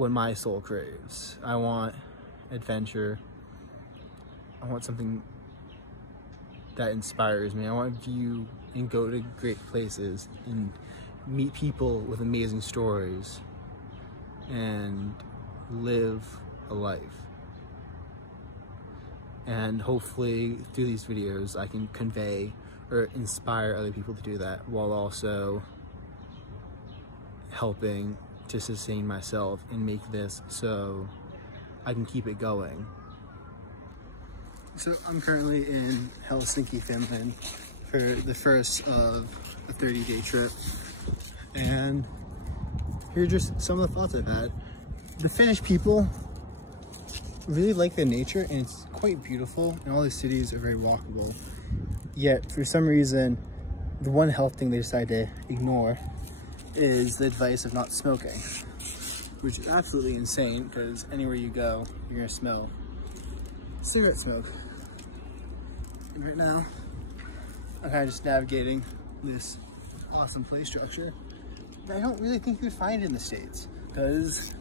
what my soul craves. I want adventure. I want something that inspires me. I want to view and go to great places and meet people with amazing stories and live a life. And hopefully through these videos I can convey or inspire other people to do that, while also helping to sustain myself and make this so I can keep it going. So I'm currently in Helsinki, Finland for the first of a 30-day trip, and here are just some of the thoughts I've had. The Finnish people really like the nature, and it's quite beautiful, and all the cities are very walkable. Yet for some reason, the one health thing they decide to ignore is the advice of not smoking, which is absolutely insane, because anywhere you go, you're gonna smell cigarette smoke. And right now, I'm kind of just navigating this awesome play structure that I don't really think you would find in the States, because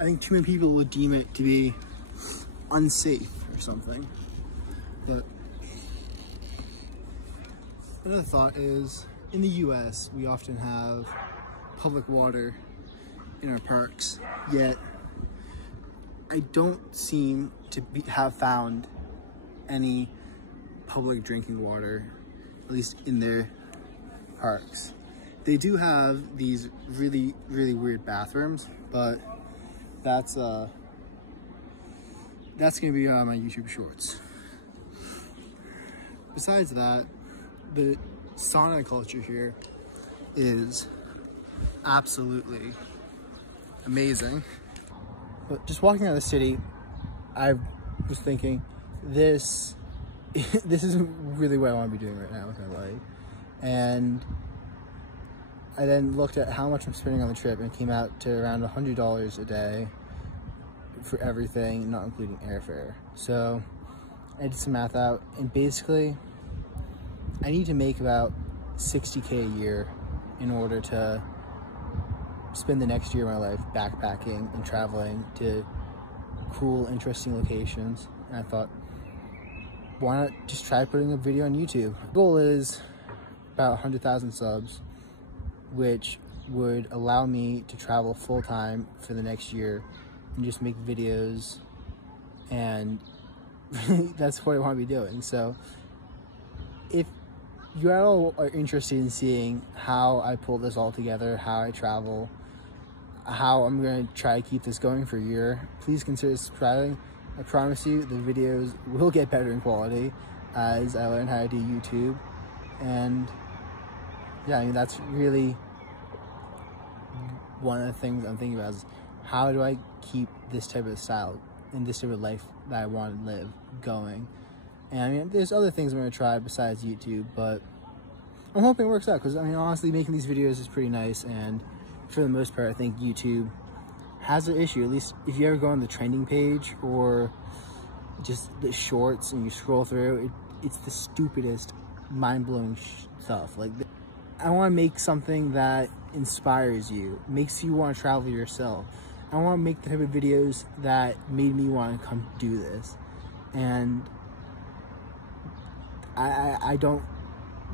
I think too many people would deem it to be unsafe or something. But another thought is, in the US, we often have public water in our parks, yet I don't seem to have found any public drinking water, at least in their parks. They do have these really, really weird bathrooms, but that's gonna be on my YouTube shorts. Besides that, the sauna culture here is absolutely amazing. But just walking around the city, I was thinking, this isn't really what I want to be doing right now with my life. And I then looked at how much I'm spending on the trip, and it came out to around $100 a day for everything, not including airfare. So I did some math out, and basically I need to make about $60K a year in order to spend the next year of my life backpacking and traveling to cool, interesting locations. And I thought, why not just try putting a video on YouTube? The goal is about 100,000 subs, which would allow me to travel full-time for the next year and just make videos, and that's what I want to be doing. So if you at all are interested in seeing how I pull this all together, how I travel, how I'm going to try to keep this going for a year, please consider subscribing. I promise you the videos will get better in quality as I learn how to do YouTube. And yeah, I mean, that's really one of the things I'm thinking about, is how do I keep this type of style and this type of life that I want to live going. And I mean, there's other things I'm going to try besides YouTube, but I'm hoping it works out, because I mean, honestly, making these videos is pretty nice, and for the most part, I think YouTube has an issue. At least if you ever go on the trending page or just the shorts and you scroll through, it's the stupidest, mind-blowing stuff. Like, I want to make something that inspires you, makes you want to travel yourself. I want to make the type of videos that made me want to come do this. And I don't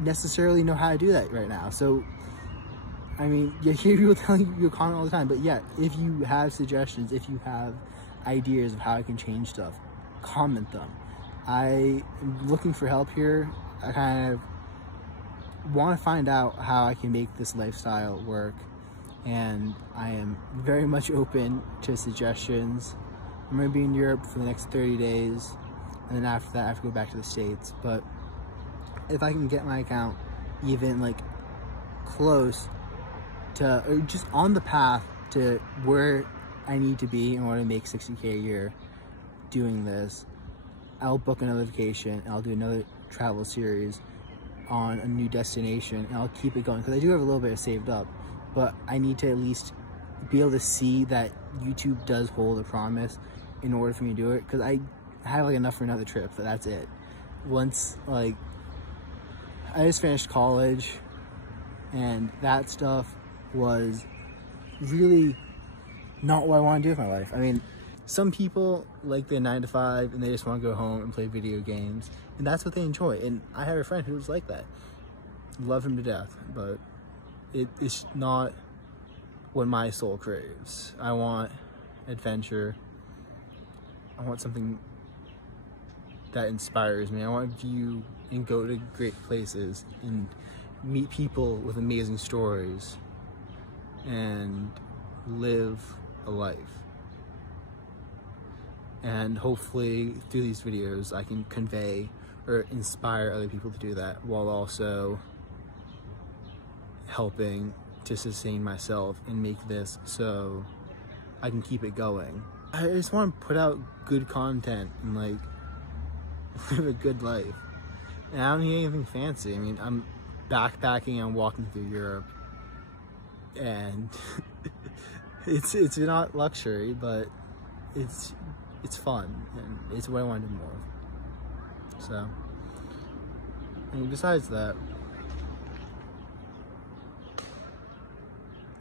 necessarily know how to do that right now. So I mean, you hear people telling you comment all the time, but yeah, if you have suggestions, if you have ideas of how I can change stuff, comment them. I am looking for help here. I kind of want to find out how I can make this lifestyle work, and I am very much open to suggestions. I'm going to be in Europe for the next 30 days, and then after that I have to go back to the States. But if I can get my account even like close to, or just on the path to where I need to be in order to make 60K a year doing this, I'll book another vacation and I'll do another travel series on a new destination, and I'll keep it going, because I do have a little bit saved up, but I need to at least be able to see that YouTube does hold a promise in order for me to do it, because I have like enough for another trip, but that's it. Once, like, I just finished college, and that stuff was really not what I want to do with my life. I mean, some people like their 9 to 5 and they just want to go home and play video games, and that's what they enjoy. And I have a friend who was like that. Love him to death, but it's not what my soul craves. I want adventure. I want something that inspires me. I want to view and go to great places and meet people with amazing stories and live a life. And hopefully through these videos I can convey or inspire other people to do that, while also helping to sustain myself and make this so I can keep it going. I just want to put out good content and like live a good life. And I don't need anything fancy. I mean, I'm backpacking, I'm walking through Europe, and it's not luxury, but it's fun, and it's what I want to do more of. So, and besides that,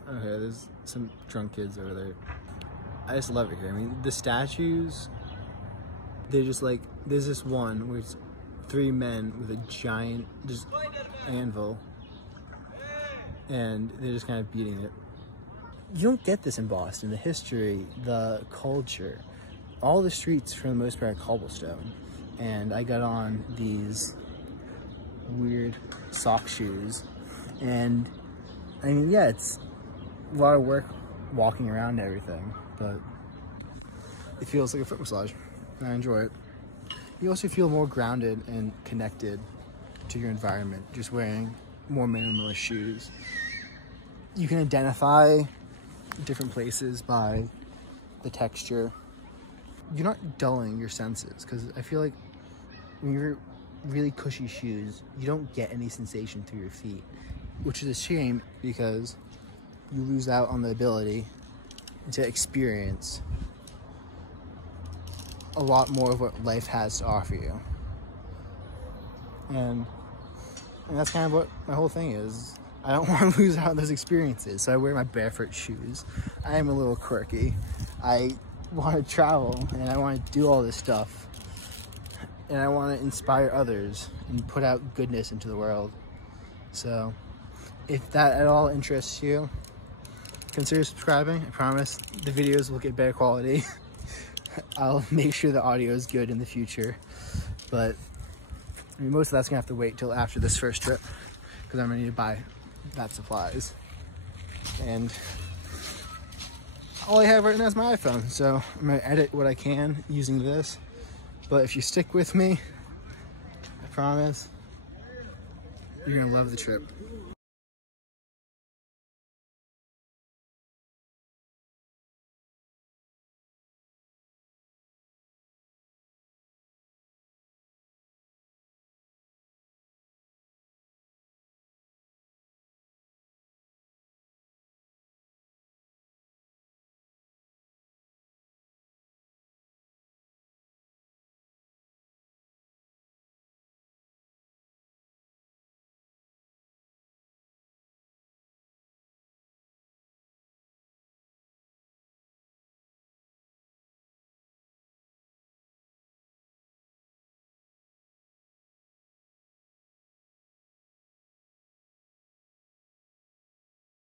okay, there's some drunk kids over there. I just love it here. I mean, the statues, they're just like, there's this one where it's 3 men with a giant just anvil, and they're just kind of beating it. You don't get this in Boston. The history, the culture, all the streets for the most part are cobblestone. And I got on these weird sock shoes, and I mean, yeah, it's a lot of work walking around and everything, but it feels like a foot massage, and I enjoy it. You also feel more grounded and connected to your environment just wearing more minimalist shoes. You can identify different places by the texture. You're not dulling your senses, because I feel like when you're really cushy shoes, you don't get any sensation through your feet, which is a shame because you lose out on the ability to experience a lot more of what life has to offer you. And that's kind of what my whole thing is. I don't want to lose out on those experiences, so I wear my barefoot shoes. I am a little quirky. I want to travel, and I want to do all this stuff, and I want to inspire others and put out goodness into the world. So if that at all interests you, consider subscribing. I promise the videos will get better quality. I'll make sure the audio is good in the future, but I mean, most of that's gonna have to wait till after this first trip, because I'm gonna need to buy that supplies, and all I have right now is my iPhone, so I'm gonna edit what I can using this. But if you stick with me, I promise you're gonna love the trip.